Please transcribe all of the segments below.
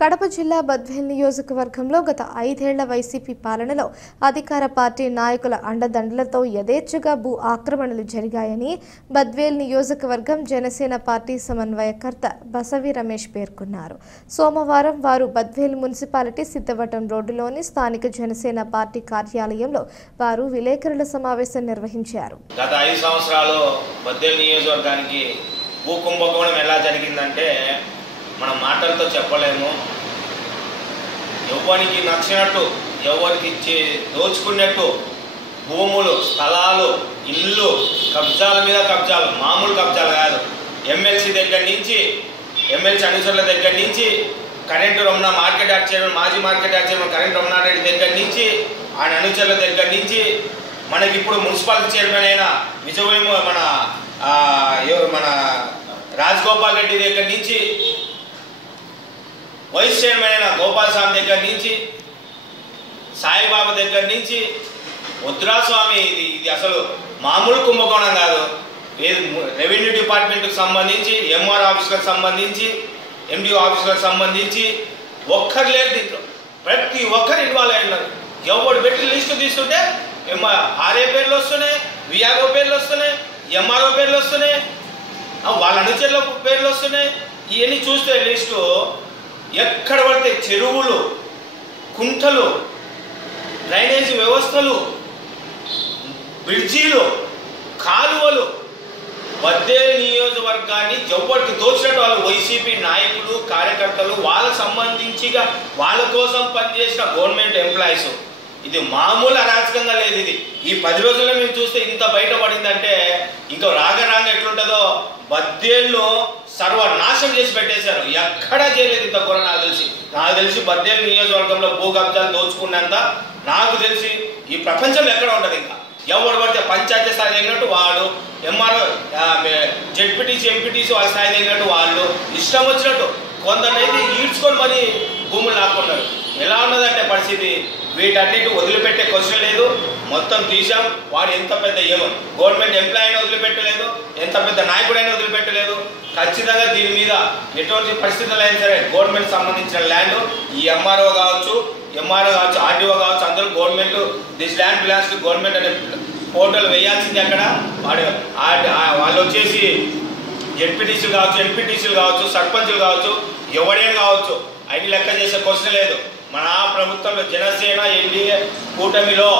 కడప జిల్లా బద్వేల్ నియోజకవర్గంలో గత 5 ఏళ్ల వైసీపీ పాలనలో అధికార పార్టీ నాయకుల అండదండలతో యథేచ్ఛగా భూ ఆక్రమణలు జరిగాయని బద్వేల్ నియోజకవర్గం జనసేన పార్టీ సమన్వయకర్త బసవి రమేష్ పేర్కొన్నారు. సోమవారం వారు బద్వేల్ మున్సిపాలిటీ సిద్ధవటం రోడ్డులోని స్థానిక జనసేన పార్టీ కార్యాలయంలో వారు విలేకరుల సమావేశం నిర్వహించారు. గత 5 సంవత్సరాలు బద్వేల్ నియోజకవర్గానికి భూ కుంభకోణం ఎలా జరిగిందంటే మనం మాటలతో చెప్పలేము. ఎవరికి నచ్చినట్టు ఎవరికి ఇచ్చి దోచుకున్నట్టు భూములు, స్థలాలు, ఇళ్ళు, కబ్జాల మీద కబ్జాలు, మామూలు కబ్జాలు కాదు. ఎమ్మెల్సీ దగ్గర నుంచి, ఎమ్మెల్సీ అనుచరుల దగ్గర నుంచి, current Ramana market yard chairman, మాజీ market yard chairman current Ramana Reddy దగ్గర నుంచి, ఆయన అనుచరుల దగ్గర నుంచి, మనకి ఇప్పుడు మున్సిపాలిటీ చైర్మన్ అయిన విజయవేమ మన రాజగోపాల్ రెడ్డి దగ్గర నుంచి, వైస్ చైర్మన్ అయిన గోపాల్ స్వామి దగ్గర నుంచి, సాయిబాబా దగ్గర నుంచి, వద్రాస్వామి ఇది అసలు మామూలు కుంభకోణం కాదు. రెవెన్యూ డిపార్ట్మెంట్కి సంబంధించి, ఎంఆర్ ఆఫీసులకు సంబంధించి, ఎండిఓ ఆఫీసులకు సంబంధించి ఒక్కరు లేరు దీంట్లో. ప్రతి ఒక్కరు ఇన్వాల్వ్ అయినారు. ఎవరు పెట్టి లిస్టు తీస్తుంటే ఆర్ఏ పేర్లు వస్తున్నాయి, విఆర్ఓ పేర్లు వస్తున్నాయి, ఎంఆర్ఓ పేర్లు వస్తున్నాయి, వాళ్ళ అనుచరుల పేర్లు వస్తున్నాయి. ఇవన్నీ చూస్తే లిస్టు ఎక్కడ పడితే చెరువులు, కుంటలు, డ్రైనేజీ వ్యవస్థలు, బ్రిడ్జీలు, కాలువలు, బద్వేల్ నియోజకవర్గాన్ని ఎవరికి తోచినట్టు వాళ్ళు వైసీపీ నాయకులు, కార్యకర్తలు, వాళ్ళకు సంబంధించిగా వాళ్ళ కోసం పనిచేసిన గవర్నమెంట్ ఎంప్లాయీస్. ఇది మామూలు అరాచకంగా లేదు. ఇది ఈ 10 రోజుల్లో మేము చూస్తే ఇంత బయటపడిందంటే ఇంకా రాగరాంగ ఎట్లుంటుందో. బద్వేల్లో సర్వనాశం చేసి పెట్టేశారు. ఎక్కడా చేయలేదు ఇంత కూడా. నాకు తెలిసి బద్వేల్ నియోజకవర్గంలో భూ కబ్జాలు దోచుకున్నంత నాకు తెలిసి ఈ ప్రపంచంలో ఎక్కడ ఉండదు. ఇంకా ఎవరు పడితే పంచాయతీ స్థాయి తగినట్టు వాడు, ఎంఆర్ఓ, జెడ్పీటీసీ, ఎంపీటీసీ వాళ్ళ స్థాయి తగినట్టు వాళ్ళు ఇష్టం వచ్చినట్టు కొందరైతే ఈడ్చుకొని మరి భూములు లాక్కున్నారు. ఎలా ఉన్నదంటే పరిస్థితి, వీటన్నిటి వదిలిపెట్టే క్వశ్చన్ లేదు. మొత్తం తీసాం. వాడు ఎంత పెద్ద గవర్నమెంట్ ఎంప్లాయీ అయినా వదిలిపెట్టలేదు, ఎంత పెద్ద నాయకుడైనా వదిలిపెట్టలేదు. ఖచ్చితంగా దీని మీద ఎటువంటి పరిస్థితులు అయినా సరే గవర్నమెంట్ సంబంధించిన ల్యాండ్, ఈ ఎంఆర్ఓ కావచ్చు, ఆర్డీఓ కావచ్చు, అందరూ government, this land belongs to government అనే పోర్టల్ వేయాల్సింది. అక్కడ వాళ్ళు వచ్చేసి జెడ్పీటీసీలు కావచ్చు, ఎంపీటీసీలు కావచ్చు, సర్పంచులు కావచ్చు, ఎవరైనా కావచ్చు, అవి లెక్క చేసే క్వశ్చన్ లేదు. మన ప్రభుత్వంలో జనసేన ఎన్డీఏ కూటమిలో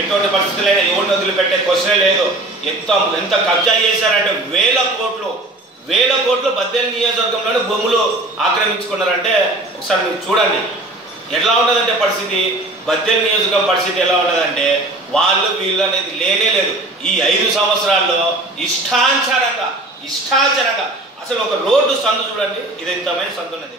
ఎటువంటి పరిస్థితులైనా ఎవరిని వదిలిపెట్టే క్వశ్చన్ లేదు. ఎంత కబ్జా చేశారంటే వేల కోట్లు బద్వేల్ నియోజకవర్గంలోనే భూములు ఆక్రమించుకున్నారంటే ఒకసారి మీరు చూడండి ఎట్లా ఉన్నదంటే పరిస్థితి. బద్వేల్ నియోజకవర్గం పరిస్థితి ఎలా ఉన్నదంటే వీళ్ళు అనేది లేనే లేదు. ఈ 5 సంవత్సరాల్లో ఇష్టాచారంగా అసలు ఒక రోడ్డు సందు చూడండి, ఇది ఇంతమైన సందు ఉన్నది.